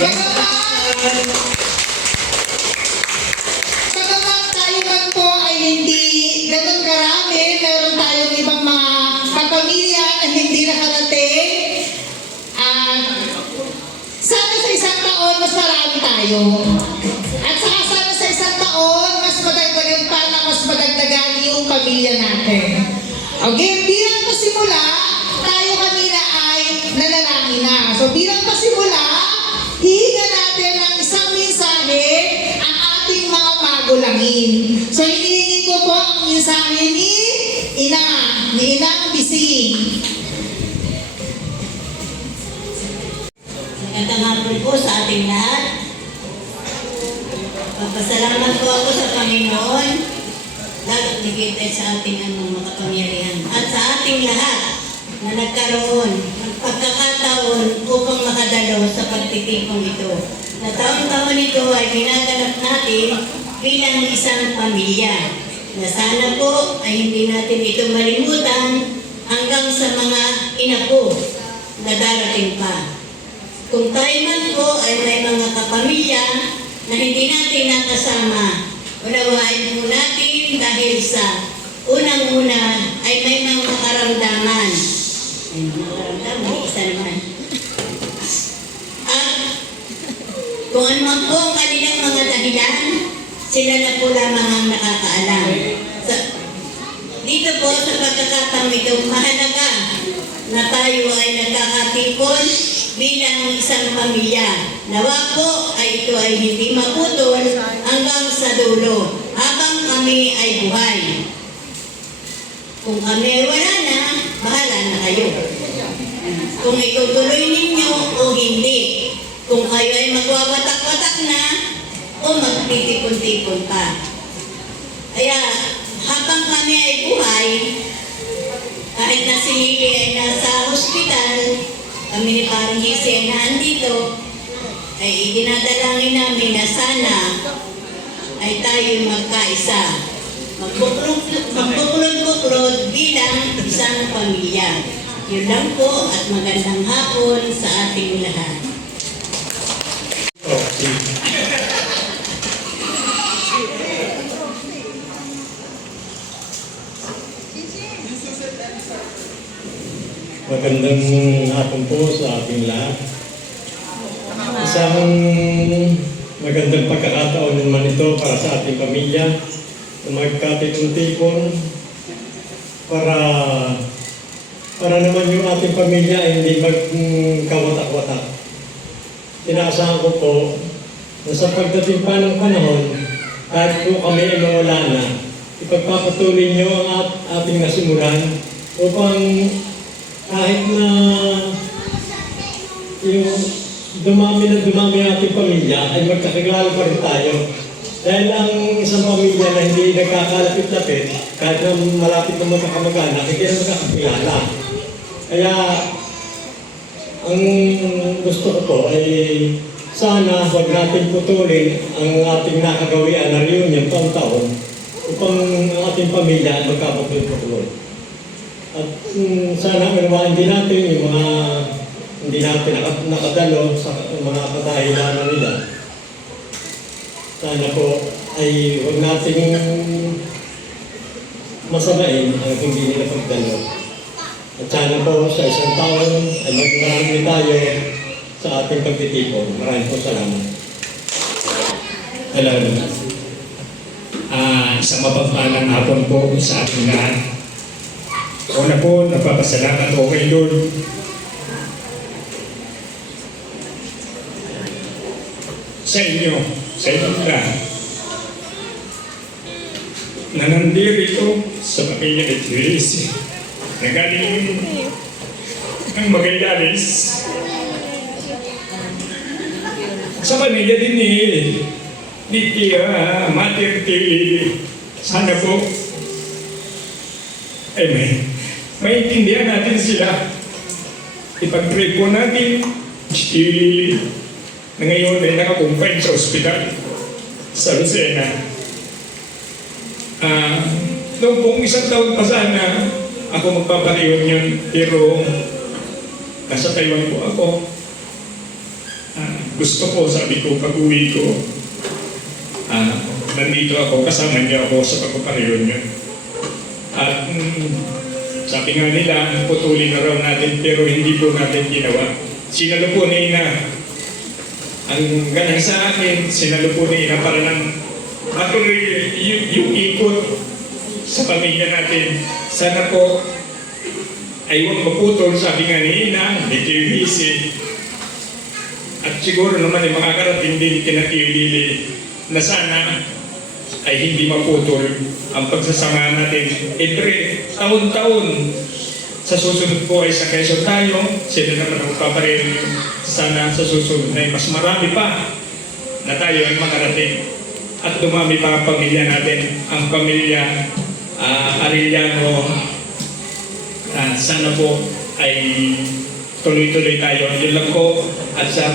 Bagamat tayo man po ay hindi ganun karami, meron tayong ibang mga kapamilya na hindi nakarating. Sana sa isang taon, mas marami tayo. At saka sana sa isang taon, mas madagdagan pa na mas madagdagan yung pamilya natin. Okay, bilang pasimula, tayo kanina ay nanalangin na. So bilang pasimula, hihinga natin ng isang mensahe ang ating mga magulangin. So hinihingi ko po ang mensahe ni Inang Bising. Magandang hapon po sa ating lahat. Magpasalamat po ako sa Panginoon, lalo't nagkita sa ating makapangyarihan. At sa ating lahat na nagkaroon ng pagkakataon upang makadalo sa pagtitipong ito. Na taon-taon ito ay ginaganap natin bilang isang pamilya. Na sana po ay hindi natin ito malimutan hanggang sa mga inapo na darating pa. Kung tayo man po ay may mga kapamilya na hindi natin nakasama, unawain po natin dahil sa unang-una ay may mga karamdaman. May mga karamdaman, isa naman. At kung ano man po ang kanilang mga dahilan, sila na po lamang ang nakakaalam. Dito po sa pagkakataong ito, mahalaga na tayo ay nagkakatipon bilang isang pamilya. Nawa po ay ito ay hindi maputol hanggang sa dulo habang kami ay buhay. Kung kami ay wala na, bahala na kayo. Kung itutuloy ninyo o hindi. Kung kayo ay magwawatak-watak na o magtitipon-tipon pa. Kaya habang kami ay buhay, kahit na si Lily ay nasa hospital, kami ni Parang Hisi ay naandito, ay dinadalangin namin na sana ay tayo magkaisa. Magbuklod-buklod bilang isang pamilya. Yun lang po at magandang hapon sa ating lahat. Magandang hapon po sa ating lahat. Isang magandang pagkakataon naman ito para sa ating pamilya na magkatipon-tipon para naman yung ating pamilya ay hindi magkawatak-watak. Tinaasahan ko po na sa pagdating pa ng panahon, kahit po kami ay mawala na, ipagpapatuloy niyo ang ating nasimulan upang kahit na yung dumami ang ating pamilya ay magkakilala pa rin tayo. Dahil ang isang pamilya na hindi nagkakalapit-lapit, kahit na malapit na magkakamag-anak, hindi na magkakakilala. Kaya ang gusto ko po ay sana huwag natin putulin ang ating nakagawian na reunion taon-taon upang ang ating pamilya ay magkapatuloy. At sana unawain din natin yung mga hindi natin nakadalo sa mga kadahilanan nila. Sana po ay huwag natin masamain ang hindi nila pagdalo. At sana po sa isang taon ay magmarami tayo sa ating pagtitipon. Maraming po salamat. Hello. Isang mapagpalang hapon po sa ating lahat. Una po, nagpapasalamat po kay Lord sa inyo lahat na nandito sa pamilya ni Tracy na galing ang Magallanes sa pamilya din ni Tia Mater T. Sana po ay maintindihan natin sila. Ipag-pray po natin na ngayon ay nakakumpay sa ospital sa Lucena. Noong pong isang taon pa sana ako magpapariyon yun, pero nasa Taiwan po ako. gusto ko, sabi ko, pag-uwi ko, nandito ako, kasama niya ako sa pagpapareunion. At sabi nga nila, putulin na raw natin, pero hindi po natin ginawa. Sinalo po ni Ina. Ang ganang sa akin, sinalo po ni Ina para nang matuloy yung ikot sa pamilya natin. Sana po ay huwag maputol, sabi nga ni Ina, hindi kayo busy. At siguro naman ay makakarating din kina Tio Lili na sana ay hindi maputol ang pagsasama natin every taon-taon. Sa susunod po ay sa Quezon tayo, sila naman ang papareunion. Sana sa susunod ay mas marami pa na tayo ay makarating at dumami pa ang pamilya natin, ang pamilya Arellano. Sana po ay tuloy-tuloy tayo. Yun lang po. At sa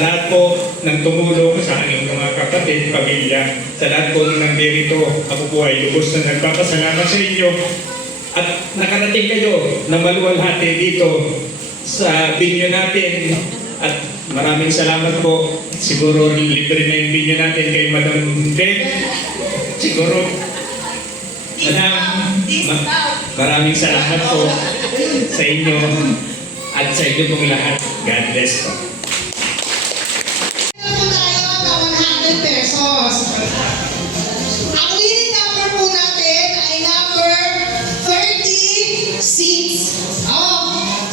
lahat po ng tumulong sa aking mga kapatid, pamilya, sa lahat po ng nandito, ako po ay lubos na nagpapasalamat sa inyo. At nakarating kayo na maluwalhati dito sa binyo natin. At maraming salamat po. Siguro libre na yung binyo natin kay Madam Ben. Siguro, Madam, maraming salamat po sa inyo at sa inyo pong lahat. God bless po. Ito po tayo ng 100 pesos. Ang winning number po natin ay number 36.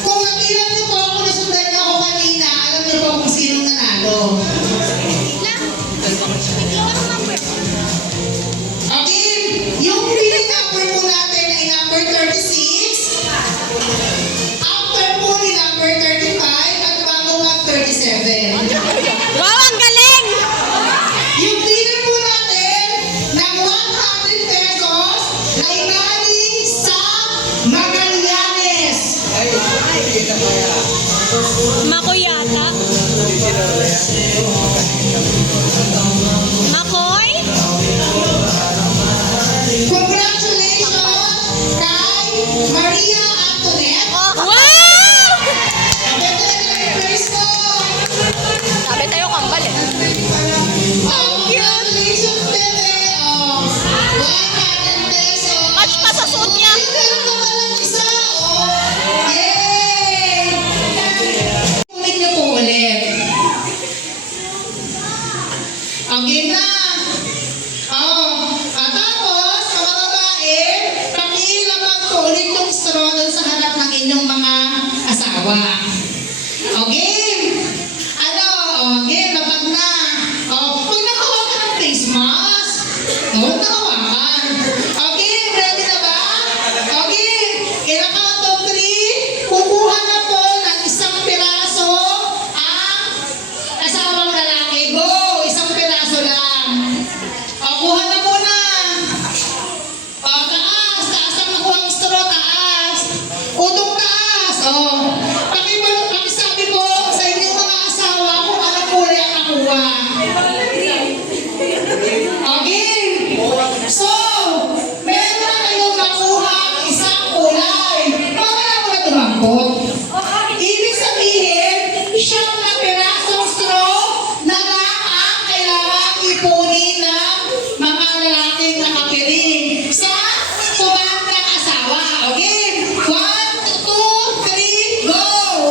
Kung nakilan niyo po ako, nasundan niyo ako kanina, alam niyo po kung sino nanalo. Okay, yung winning number po natin ay number 36. After po ni number 35 at bago mag 37. Wow, ang galing! Yung dinner po natin ng 100 pesos ay galing sa Magallanes. Makuyata. Makoy? Congratulations kay Maria Antoinette. Wow! Abet talaga yung praise ko. Sabi tayo kambal eh. Congratulations, Bebe. 100 pesos. Match pa sa suit niya. Ay, meron ka palang isa. Yay! Kumit niyo po ulit. Okay na. Tapos, sa mga babae, pakilapag po ulit yung straw doon sa harap ng inyong mga asawa. Okay? Okay, lapag na. Pag nakahawakan ng face mask, huwag nakahawakan. Okay, ready na ba? Okay, kinakount of 3, kukuha na po ng isang piraso ang asawang lalaki. Go! Isang piraso lang. Kuha na muna. Taas. Taas ang nakuha ang straw. Taas. Utong taas. Pakisabi po sa inyong mga asawa kung ano kulay ang nakuha. Okay. So, meron na kayong nakuha ang isang kulay. Mamaya mo na tumangkot. Ibig sabihin, siyang na pirasong straw na lang ang kailangan ipunin ng mga lalaking nakapiling sa tumangang asawa. Okay? 1, 2, 3, go!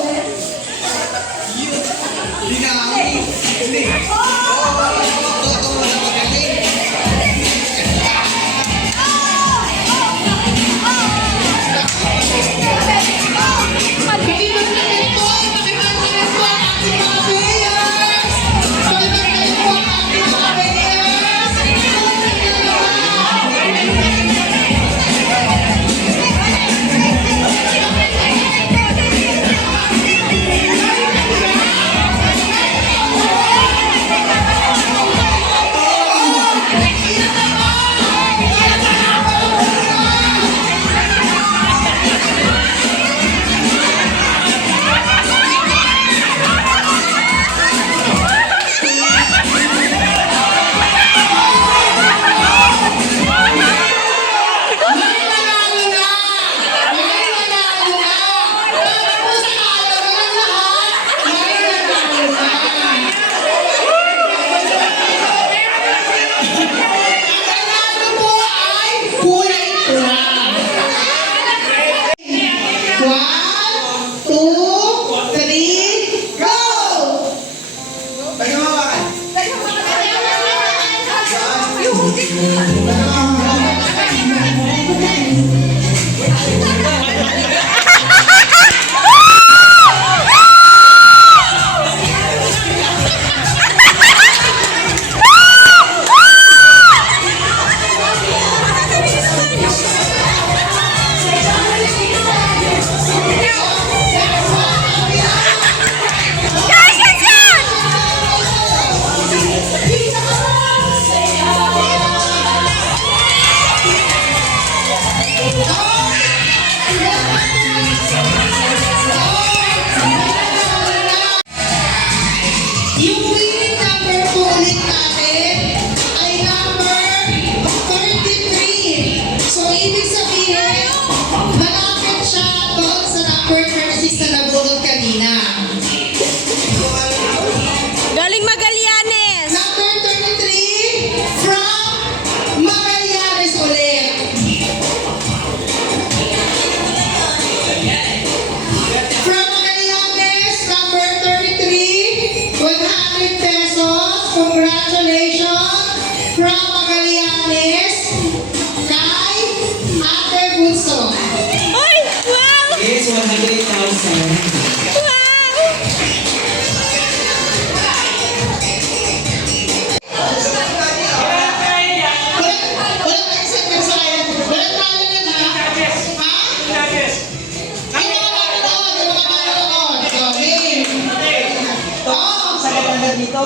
Hanggang dito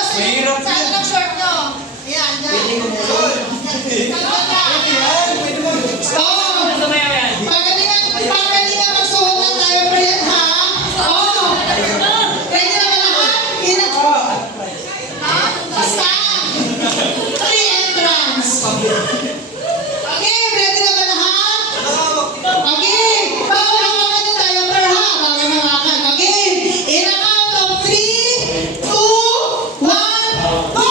sa ano ng short nyo. Ayan, dyan. Pagalingan magsuot na tayo, Brian, ha? Oh! Ready na ba lahat? Ha? Basta! 3 entrance. Okay, ready na ba lahat? Okay, pagkakaman na tayo, per ha? Pagkakaman. Okay, in a count of 3, 2, 1, go!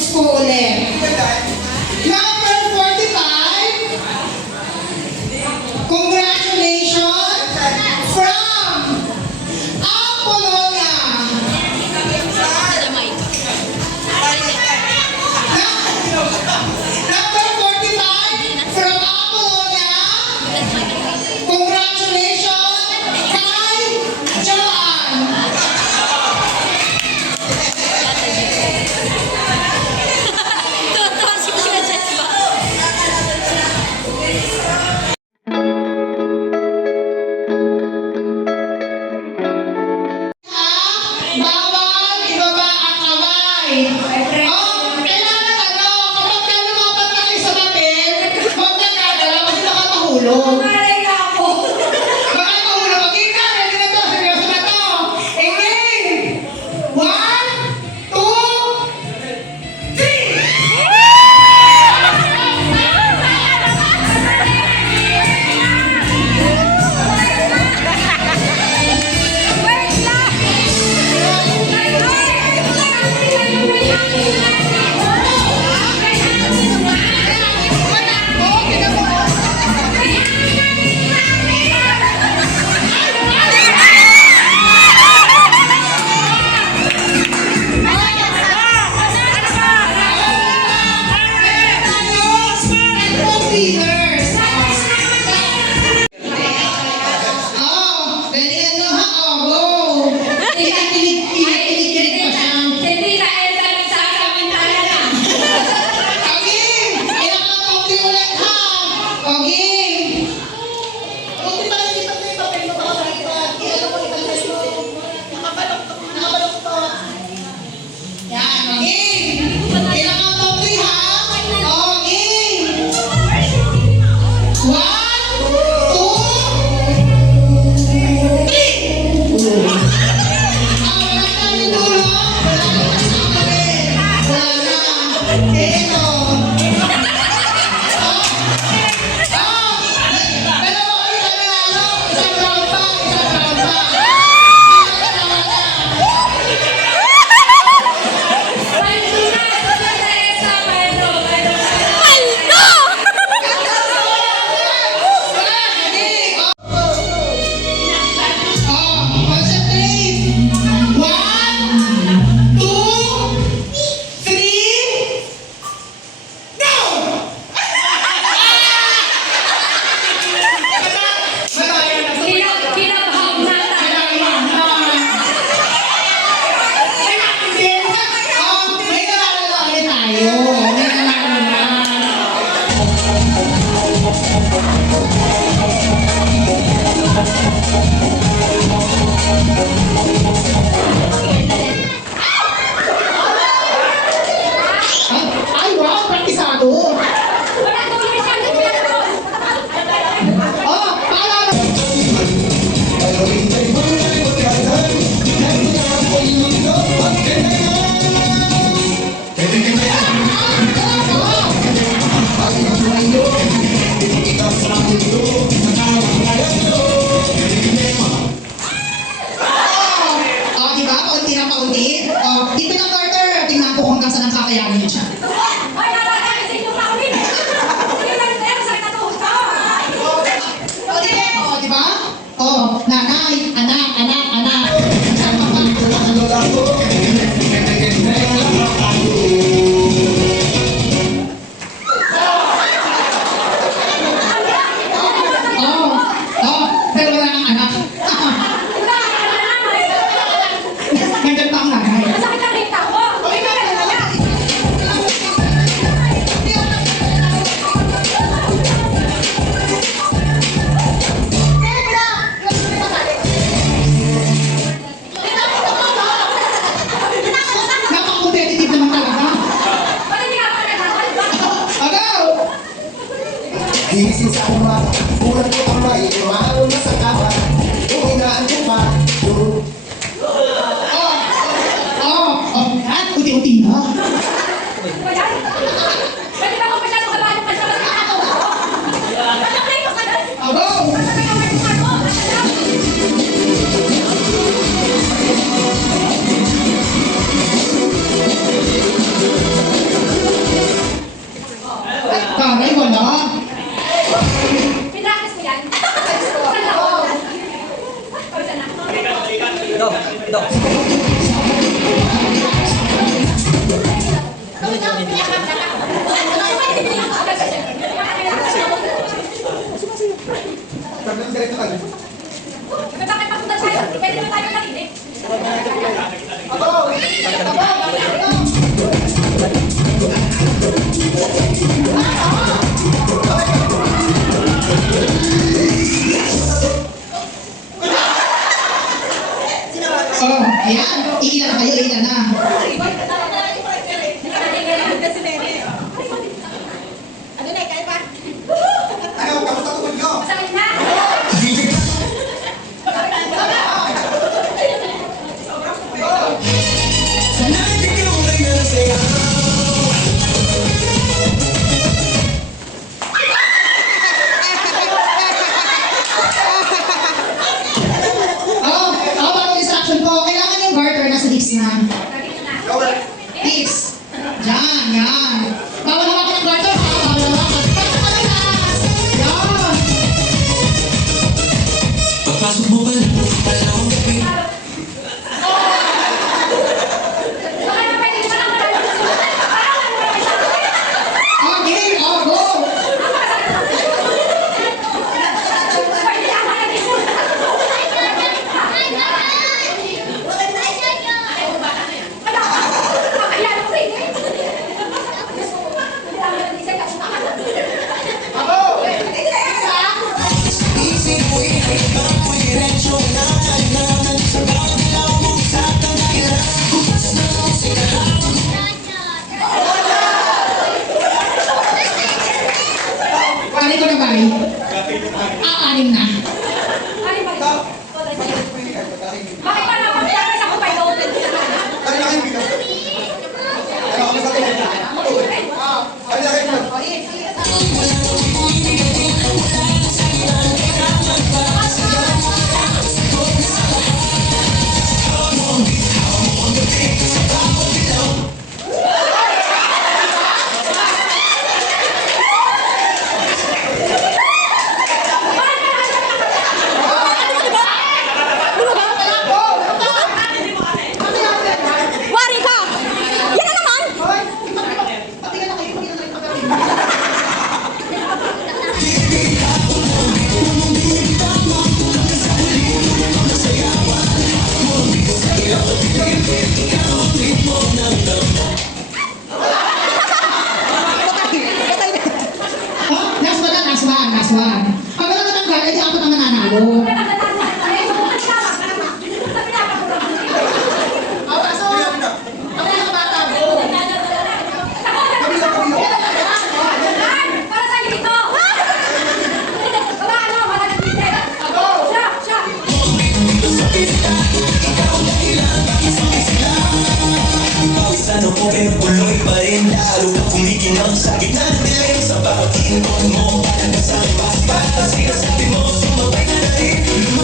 School ulit. Number 45. Congratulations from Apollonia. Number 45 from Apollonia. Congratulations kay Joanne. Totoo si Kuya Jess ba? Bawal ibaba ang kamay. Kailangan kapag ka lumapat na kayo sa papel, huwag ka gagalaw kasi baka mahulog. Baka mahulog. Okay na, ready na to. Seryoso na to. Again. 1, 2, 3. Fingers. Oh, ganyan nyo ha. Oh, go. Kilig-kilig pa siya. Okay. Kinakakopti ulit ha. Okay. Okay pa rin dito yung papel mo. Ano mo ibalagay mo? Nakabalok to. Yan. Okay. Kinakakopti ha. Okay. 1, 2, 3. Wala na yung dulo. Wala na yung sabi. Wala na. Ito. Dalawa kayo na nanalo. Isang round pa. Concentrate. 1, 2, 3. Go! May nalala ulit tayo. May nalala na. Ay, wow, praktisado. Gigising sa umaga, kulang ko kamay, umaangon na sa kama. Kung inaantok pa, yung At unti-unti na. Pwede ba kung masyadong kabado ka siya mas nakatawa ko? Pataklay mo ka na! Abo! Taray, wala. Pinrakis mo yan? Saan ako? Saan na? Bakit papunta tayo? Pwede ba tayo makinig? Oh, ayan. Iilan kayo, ilan na. Ano na, kaya pa? Masakit na? Bagong instruction po. Kailangan yung garter nasa dips na. Dips. Yan, yan. Bawal hawakan ng garter, ha? Bawal hawakan. Garter ka lang taas. Yan. papasok mo ba lang, palawang gabi. Bakit na pwede mo lang malalim? Okay, go. Pwede ako na Isip mo iba mo diretsyo na kailangan sa bawat ilaw mo sa tangiran. Kupas na musika. Pari ko na ba? Anim na. Bakit pa naman pinapis ako by open? Wari ka! Yan na naman! Last one. Pag wala ka ng garter, di ako na mananalo. Para sa'yo dito! Wala, ano, wala nang ticket. Siya, siya. Pawisan ako pero puloy pa rin. Lalo ka kumikinang sa gitna ng dilim. Sa bawat ikot mo, parang kasama. Para sinasabi mo, sumabay na rin.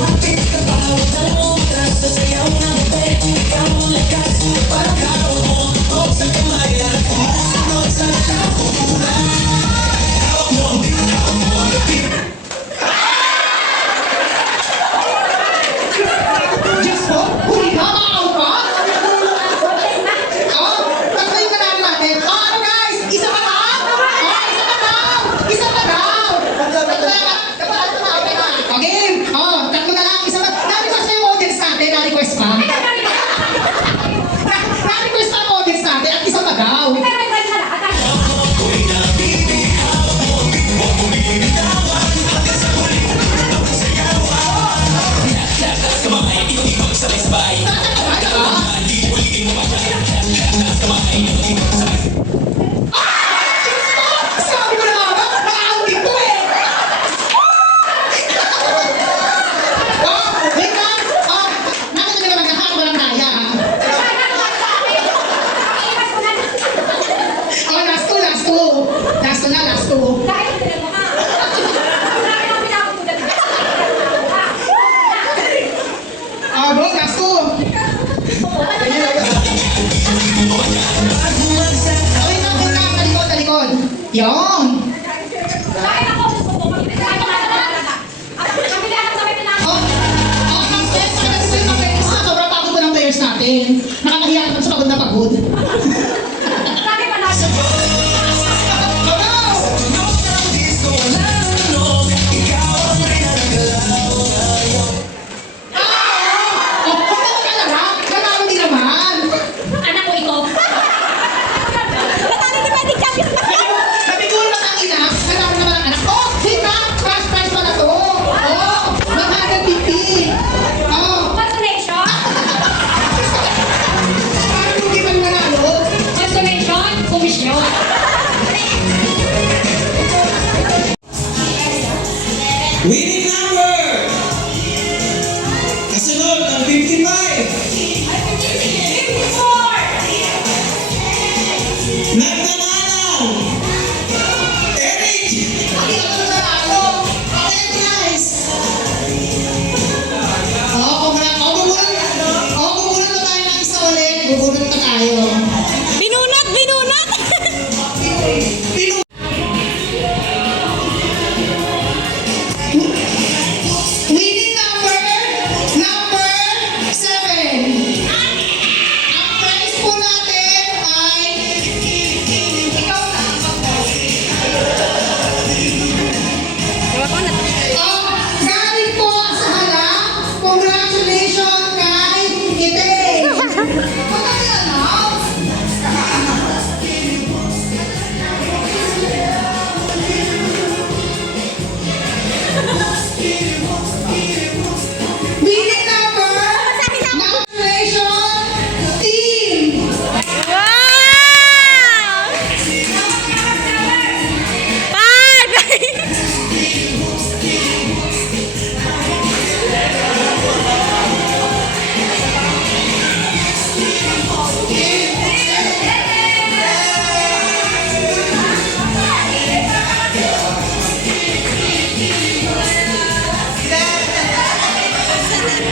Dahil sila mo ka. Dahil ang pinapatulan ka. Go, last two. Okay na, okay na. Talikod, talikod. Yun. Dahil ako gusto ko, dahil ako talaga. At kami lahat sa may pinapatulan. Mas players, nakakasal ng players na. Sobrang pagod ko ng players natin. Nakakahiya naman sa pagod na pagod. Dahil panalo. Anak ko ito. Natalo ni Pwede Champion na. Consolation. Consolation. Komisyon. Winning number! Kasunod ng 55! Nagnanalang! Eric! Binunot, binunot. Winning number 7. Ang prize po natin ay galing po sa harap. Congratulations kay Ite. Winning number, congratulations, team. Wow! 5!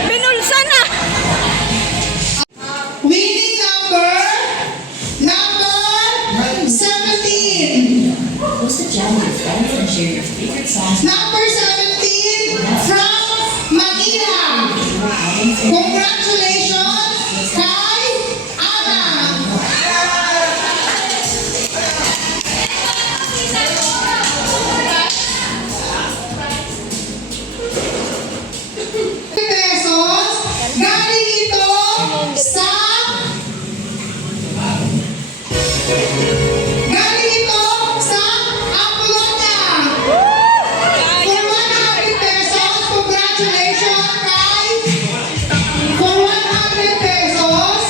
Binulsa na! Winning number 17. Number 17 from Manila. Congratulations kay Ana. Pesos, galing ito sa Apolonia. For 100 pesos, congratulations kay. For 100 pesos,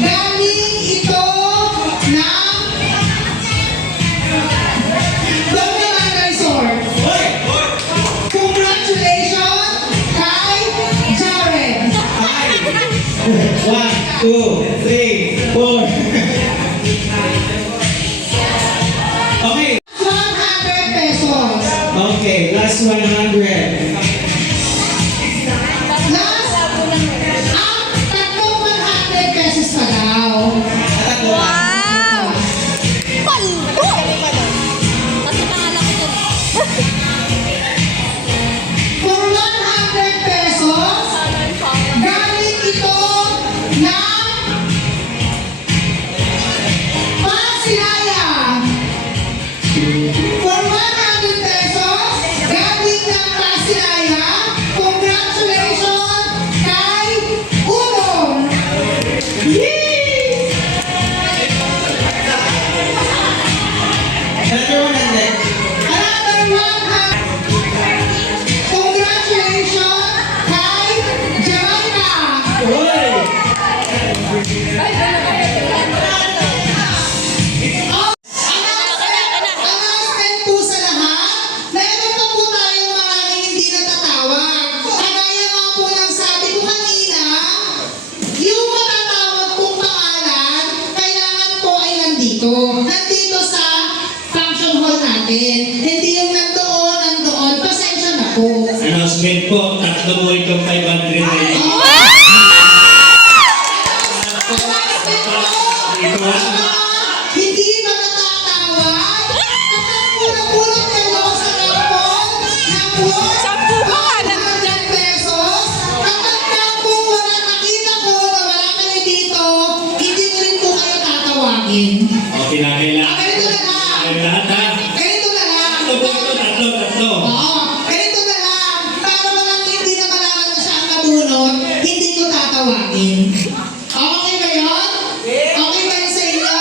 galing ito ng Dominant Resort. Congratulations kay Jared. 1, 2, 3, 4. Okay, 100 pesos. okay, last 100. Last, ang tatlong 100 pesos pa daw. Wow! Paldo! Kasi pangalan ko dun. For 100 pesos, galing ito ng Pasilaya. For 100 pesos, galing ng Pasilaya. Classmate po, tatlo po itong 500 na yun. Hindi ba natatawag? Kapag pulot kayo sa rapon ng worth 100 pesos, kapag na po wala nakita ko na wala kayo dito, hindi ko rin po kayo tatawagin. Okay na, kailangan. Ganito na lang. Ay, lahat ha? Ganito na lang. Tatlo po ito, tatlo. Oo, ganito na lang. Para walang hindi na malaman na siya ang nabunot, hindi ko tatawagin. Okay ba yun? Okay ba yun sa inyo?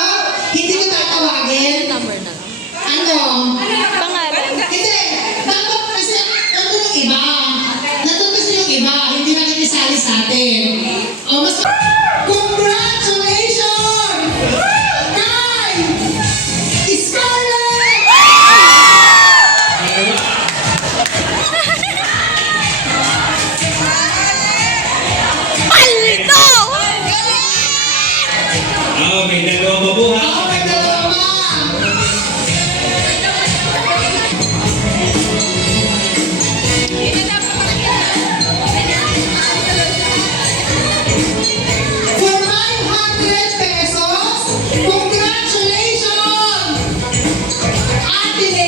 Hindi ko tatawagin. Number na. Ano? Pangalan. Hindi. Dapat kasi nandun yung iba. Nandun kasi yung iba. Hindi na kinisali sa atin. O mas... Congratulations! Kay! Scarlett! Palto! May dalawa pa po ha? Ako may dalawa. For 500 pesos, congratulations! Ate!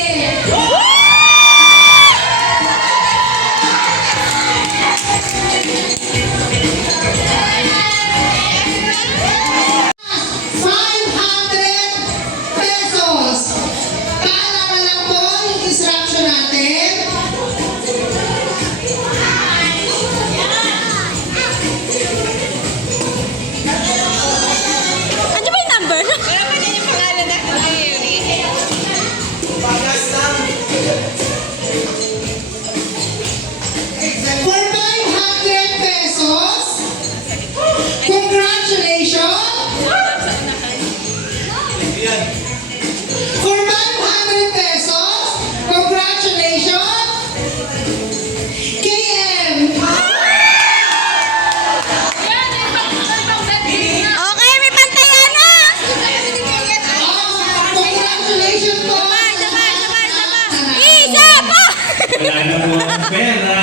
₱500. Paalala lang po yung instruction natin. Ano ba yung number? Wala pa yung pangalan na. For 500 pesos, congratulations! For 500 pesos, congratulations! KM! Okay, may pantayan na! Congratulations po! Sabay! Isa pa! Wala na po ang pera.